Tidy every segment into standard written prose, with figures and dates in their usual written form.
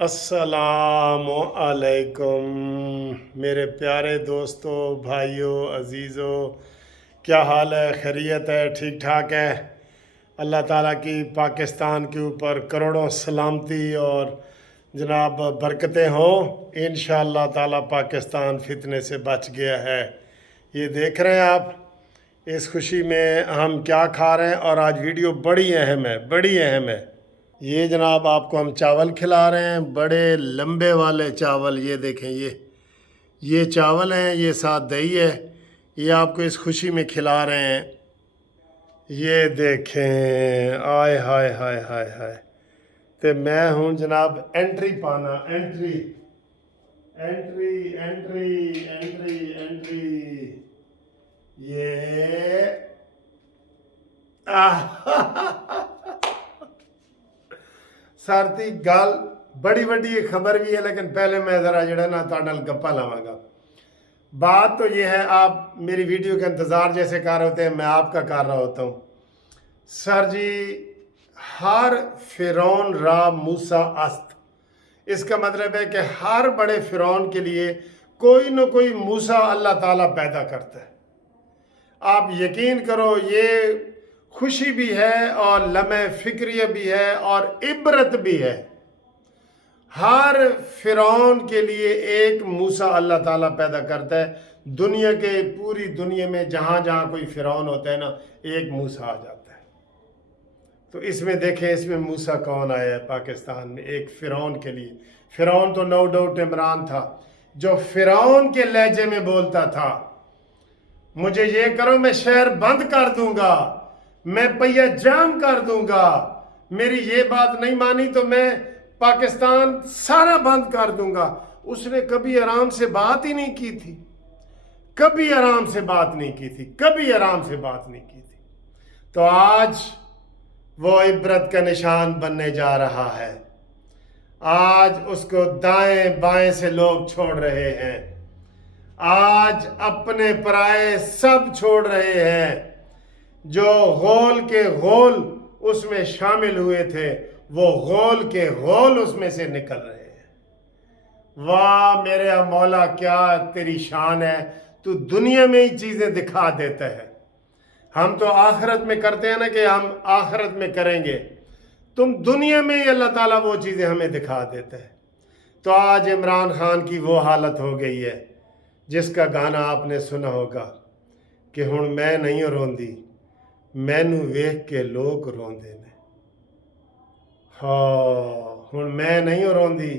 السلام علیکم میرے پیارے دوستوں، بھائیوں، عزیزوں، کیا حال ہے؟ خیریت ہے؟ ٹھیک ٹھاک ہے؟ اللہ تعالیٰ کی پاکستان کے اوپر کروڑوں سلامتی اور جناب برکتیں ہوں۔ انشاءاللہ تعالیٰ پاکستان فتنے سے بچ گیا ہے۔ یہ دیکھ رہے ہیں آپ، اس خوشی میں ہم کیا کھا رہے ہیں، اور آج ویڈیو بڑی اہم ہے، بڑی اہم ہے۔ یہ جناب آپ کو ہم چاول کھلا رہے ہیں، بڑے لمبے والے چاول۔ یہ دیکھیں، یہ چاول ہیں، یہ ساتھ دہی ہے، یہ آپ کو اس خوشی میں کھلا رہے ہیں۔ یہ دیکھیں، آئے ہائے ہائے ہائے ہائے۔ تو میں ہوں جناب انٹری پانا، entry entry entry entry entry. یہ سارتی گل بڑی بڑی ایک خبر بھی ہے، لیکن پہلے میں ذرا جڑا نا تہاڈے نال گپا لاواں گا۔ بات تو یہ ہے، آپ میری ویڈیو کا انتظار جیسے کر رہے ہوتے ہیں، میں آپ کا کر رہا ہوتا ہوں۔ سر جی، ہر فرعون را موسیٰ است۔ اس کا مطلب ہے کہ ہر بڑے فرعون کے لیے کوئی نہ کوئی موسیٰ اللہ تعالیٰ پیدا کرتا ہے۔ آپ یقین کرو، یہ خوشی بھی ہے اور لمحہ فکریہ بھی ہے اور عبرت بھی ہے۔ ہر فرعون کے لیے ایک موسیٰ اللہ تعالیٰ پیدا کرتا ہے۔ دنیا کے پوری دنیا میں جہاں جہاں کوئی فرعون ہوتا ہے نا، ایک موسیٰ آ جاتا ہے۔ تو اس میں دیکھیں، اس میں موسیٰ کون آیا ہے پاکستان میں ایک فرعون کے لیے؟ فرعون تو نو ڈاؤٹ عمران تھا، جو فرعون کے لہجے میں بولتا تھا، مجھے یہ کرو، میں شہر بند کر دوں گا، میں پہیہ جام کر دوں گا، میری یہ بات نہیں مانی تو میں پاکستان سارا بند کر دوں گا۔ اس نے کبھی آرام سے بات ہی نہیں کی تھی، کبھی آرام سے بات نہیں کی تھی، کبھی آرام سے بات نہیں کی تھی۔ تو آج وہ عبرت کا نشان بننے جا رہا ہے۔ آج اس کو دائیں بائیں سے لوگ چھوڑ رہے ہیں، آج اپنے پرائے سب چھوڑ رہے ہیں۔ جو غول کے غول اس میں شامل ہوئے تھے، وہ غول کے غول اس میں سے نکل رہے ہیں۔ واہ میرے مولا، کیا تیری شان ہے، تو دنیا میں ہی چیزیں دکھا دیتا ہے۔ ہم تو آخرت میں کرتے ہیں نا کہ ہم آخرت میں کریں گے، تم دنیا میں ہی اللہ تعالیٰ وہ چیزیں ہمیں دکھا دیتا ہے۔ تو آج عمران خان کی وہ حالت ہو گئی ہے جس کا گانا آپ نے سنا ہوگا کہ ہن میں نہیں روندی، مینوں ویکھ کے لوگ روندے نے۔ ہاں، ہن میں نہیں روندی،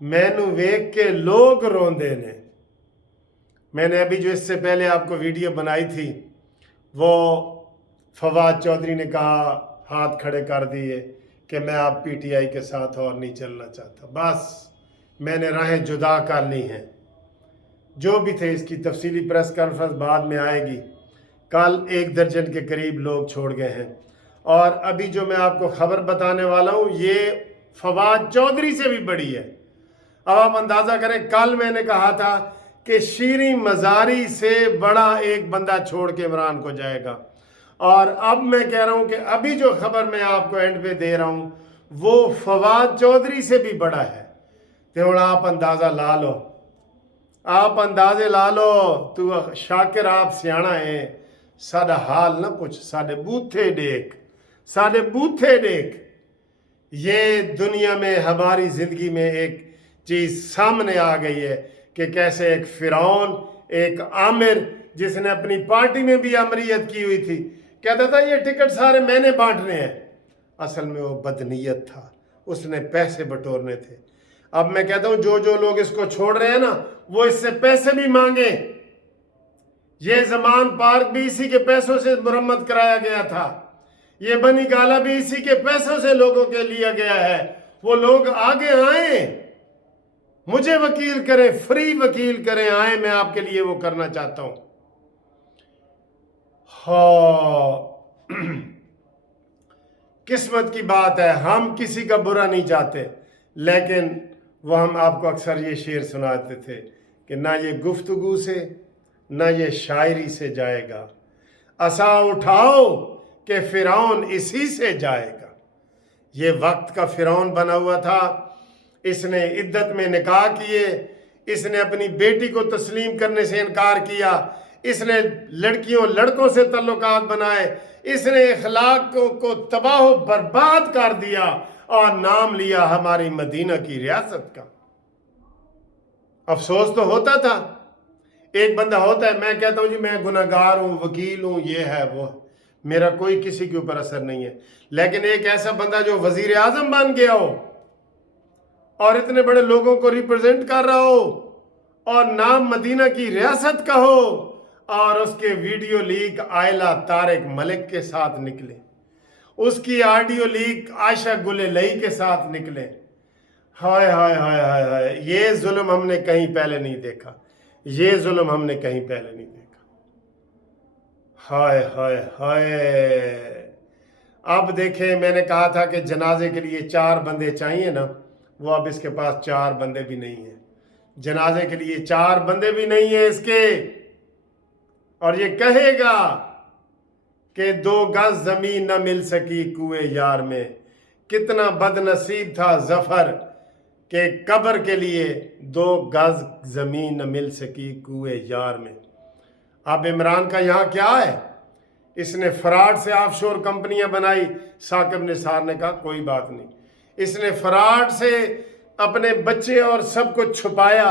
مینوں ویکھ کے لوگ روندے نے۔ میں نے ابھی جو اس سے پہلے آپ کو ویڈیو بنائی تھی، وہ فواد چودھری نے کہا، ہاتھ کھڑے کر دیے کہ میں آپ پی ٹی آئی کے ساتھ اور نہیں چلنا چاہتا، بس میں نے راہیں جدا کر لی ہیں۔ جو بھی تھے، اس کی تفصیلی پریس کانفرنس بعد میں آئے گی۔ کل 1 درجن کے قریب لوگ چھوڑ گئے ہیں، اور ابھی جو میں آپ کو خبر بتانے والا ہوں، یہ فواد چودھری سے بھی بڑی ہے۔ اب آپ اندازہ کریں، کل میں نے کہا تھا کہ شیریں مزاری سے بڑا ایک بندہ چھوڑ کے عمران کو جائے گا، اور اب میں کہہ رہا ہوں کہ ابھی جو خبر میں آپ کو اینڈ پہ دے رہا ہوں، وہ فواد چودھری سے بھی بڑا ہے۔ تو آپ اندازہ لا لو، آپ اندازے لا لو۔ تو شاکر آپ سیانا ہے، ساڈا حال نہ پوچھ، ساڈے بوتھے دیکھ، ساڈے بوتھے دیکھ۔ یہ دنیا میں ہماری زندگی میں ایک چیز سامنے آ گئی ہے کہ کیسے ایک فرعون، ایک عامر، جس نے اپنی پارٹی میں بھی امریت کی ہوئی تھی، کہتا تھا یہ ٹکٹ سارے میں نے بانٹنے ہیں۔ اصل میں وہ بدنیت تھا، اس نے پیسے بٹورنے تھے۔ اب میں کہتا ہوں، جو لوگ اس کو چھوڑ رہے ہیں نا، وہ اس سے پیسے بھی مانگیں۔ یہ زمان پارک بھی اسی کے پیسوں سے مرمت کرایا گیا تھا، یہ بنی گالا بھی اسی کے پیسوں سے لوگوں کے لیا گیا ہے۔ وہ لوگ آگے آئیں، مجھے وکیل کریں، فری وکیل کریں، آئیں، میں آپ کے لیے وہ کرنا چاہتا ہوں۔ ہاں، قسمت کی بات ہے، ہم کسی کا برا نہیں چاہتے، لیکن وہ ہم آپ کو اکثر یہ شعر سناتے تھے کہ نہ یہ گفتگو سے، نہ یہ شاعری سے جائے گا، عصا اٹھاؤ کہ فرعون اسی سے جائے گا۔ یہ وقت کا فرعون بنا ہوا تھا، इसने इद्दत में निकाह किए, इसने अपनी बेटी को तस्लीम करने से इनकार किया, इसने लड़कियों लड़कों से तल्लुकात बनाए, इसने इखलाक को तबाह बर्बाद कर दिया और नाम लिया हमारी मदीना की रियासत का। अफसोस तो होता था, एक बंदा होता है, मैं कहता हूँ जी मैं गुनहगार हूँ, वकील हूँ, ये है वो, मेरा कोई किसी के ऊपर असर नहीं है। लेकिन एक ऐसा बंदा जो वजीर आजम बन गया हो और इतने बड़े लोगों को रिप्रेजेंट कर रहा हो और नाम मदीना की रियासत का हो, और उसके वीडियो लीक आयला तारिक मलिक के साथ निकले, उसकी ऑडियो लीक आयशा गुलेलई के साथ निकले। हाय हाय हाय हाय हाय, ये जुल्म हमने कहीं पहले नहीं देखा, ये जुल्म हमने कहीं पहले नहीं देखा। हाय हाय हाय। अब देखें, मैंने कहा था कि जनाजे के लिए 4 बंदे चाहिए ना, वो अब इसके पास 4 बंदे भी नहीं है, जनाजे के लिए 4 बंदे भी नहीं है इसके। और ये कहेगा कि 2 गज जमीन न मिल सकी कुए यार में, कितना बदनसीब था जफर कि कब्र के लिए 2 गज जमीन न मिल सकी कुए यार में। अब इमरान का यहाँ क्या है, इसने फ्रॉड से ऑफशोर कंपनियां बनाई, साकिब निसार ने कहा कोई बात नहीं। इसने फ्रॉड से अपने बच्चे और सब कुछ छुपाया,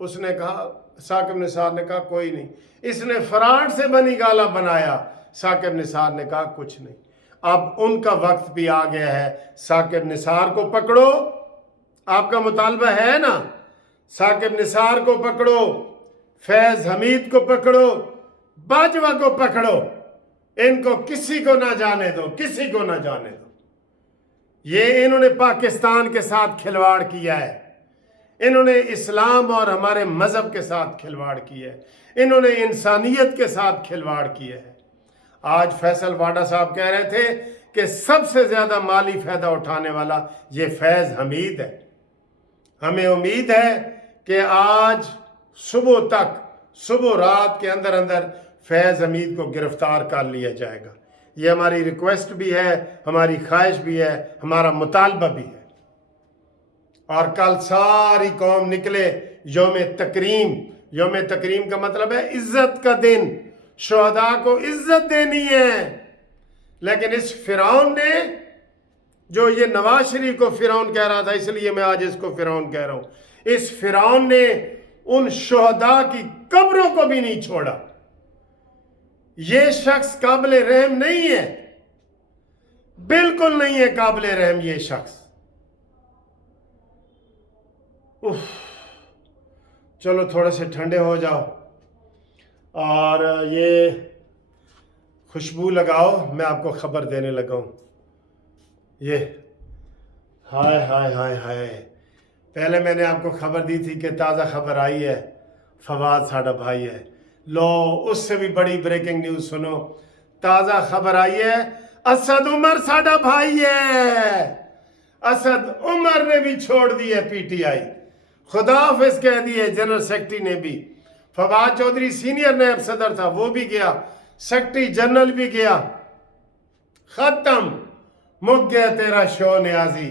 उसने कहा, साकिब निसार ने कहा कोई नहीं। इसने फ्रॉड से बनी गाला बनाया, साकिब निसार ने कहा कुछ नहीं। अब उनका वक्त भी आ गया है, साकिब निसार को पकड़ो, आपका मुतालबा है ना, साकिब निसार को पकड़ो, फैज हमीद को पकड़ो, बाजवा को पकड़ो, इनको किसी को ना जाने दो, किसी को ना जाने दो। ये इन्होंने पाकिस्तान के साथ खिलवाड़ किया है, इन्होंने इस्लाम और हमारे मजहब के साथ खिलवाड़ किया है, इन्होंने इंसानियत के साथ खिलवाड़ किया है। आज फैसल वाडा साहब कह रहे थे कि सबसे ज्यादा माली फायदा उठाने वाला ये फैज हमीद है। हमें उम्मीद है कि आज सुबह रात के अंदर अंदर फैज हमीद को गिरफ्तार कर लिया जाएगा। ये हमारी रिक्वेस्ट भी है, हमारी ख्वाहिश भी है, हमारा मुतालबा भी है। और कल सारी कौम निकले यौम तकरीम। यौम तकरीम का मतलब है इज्जत का दिन, शुहदा को इज्जत देनी है। लेकिन इस फिरौन ने, जो ये नवाज शरीफ को फिरौन कह रहा था, इसलिए मैं आज इसको फिरौन कह रहा हूं, इस फिरौन ने उन शुहदा की कब्रों को भी नहीं छोड़ा। ये शख्स काबिल रहम नहीं है, बिल्कुल नहीं है काबिल रहम ये शख्स। उफ, चलो थोड़े से ठंडे हो जाओ और ये खुशबू लगाओ, मैं आपको खबर देने लगा हूं। ये हाय हाय हाय हाय, पहले मैंने आपको खबर दी थी कि ताज़ा खबर आई है, फवाद साडा भाई है। लो, उससे भी बड़ी ब्रेकिंग न्यूज़ सुनो, ताज़ा खबर आई है, असद उमर साडा भाई है। असद उमर ने भी छोड़ दी है पीटीआई, खुदाफिज कह दी है जनरल सेक्रेटरी ने भी। फवाद चौधरी सीनियर नायब सदर था, वो भी गया, सेक्रेटरी जनरल भी गया। खत्म, मुक गया तेरा शो न्याजी,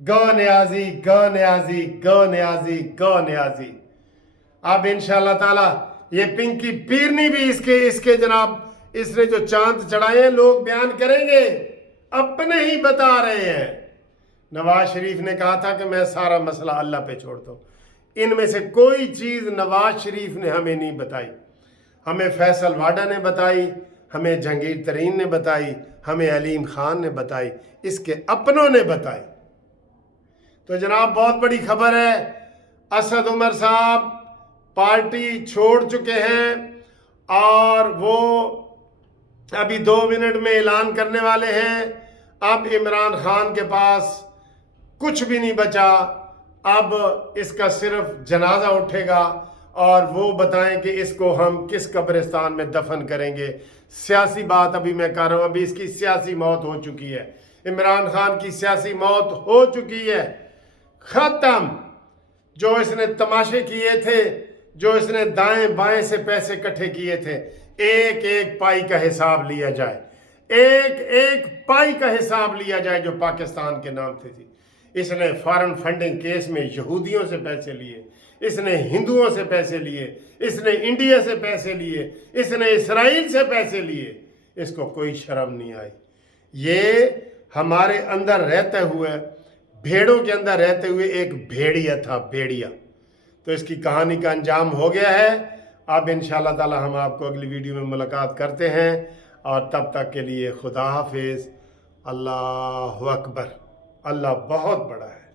गो न्याजी गो न्याजी गो न्याजी गो न्याजी। अब इंशाअल्लाह ताला ये पिंकी पीरनी भी इसके जनाब, इसने जो चांद चढ़ाए हैं लोग बयान करेंगे, अपने ही बता रहे हैं। नवाज शरीफ ने कहा था कि मैं सारा मसला अल्लाह पे छोड़ता हूँ। इनमें से कोई चीज़ नवाज शरीफ ने हमें नहीं बताई, हमें फैसल वाडा ने बताई, हमें जहांगीर तरीन ने बताई, हमें अलीम खान ने बताई, इसके अपनों ने बताई। तो जनाब बहुत बड़ी खबर है, असद उमर साहब पार्टी छोड़ चुके हैं और वो अभी 2 मिनट में ऐलान करने वाले हैं। अब इमरान खान के पास कुछ भी नहीं बचा, अब इसका सिर्फ जनाजा उठेगा और वो बताएं कि इसको हम किस कब्रिस्तान में दफन करेंगे। सियासी बात अभी मैं कर रहा हूँ, अभी इसकी सियासी मौत हो चुकी है, इमरान खान की सियासी मौत हो चुकी है, खत्म। जो इसने तमाशे किए थे, जो इसने दाएं बाएं से पैसे इकट्ठे किए थे, एक एक पाई का हिसाब लिया जाए, एक एक पाई का हिसाब लिया जाए जो पाकिस्तान के नाम थी। इसने फॉरेन फंडिंग केस में यहूदियों से पैसे लिए, इसने हिंदुओं से पैसे लिए, इसने इंडिया से पैसे लिए, इसने इसराइल से पैसे लिए, इसको कोई शर्म नहीं आई। ये हमारे अंदर रहते हुए, भेड़ों के अंदर रहते हुए एक भेड़िया था, भेड़िया। तो इसकी कहानी का अंजाम हो गया है। अब इंशाअल्लाह ताला हम आपको अगली वीडियो में मुलाकात करते हैं, और तब तक के लिए खुदा हाफिज़। अल्लाह अकबर। अल्लाह बहुत बड़ा है।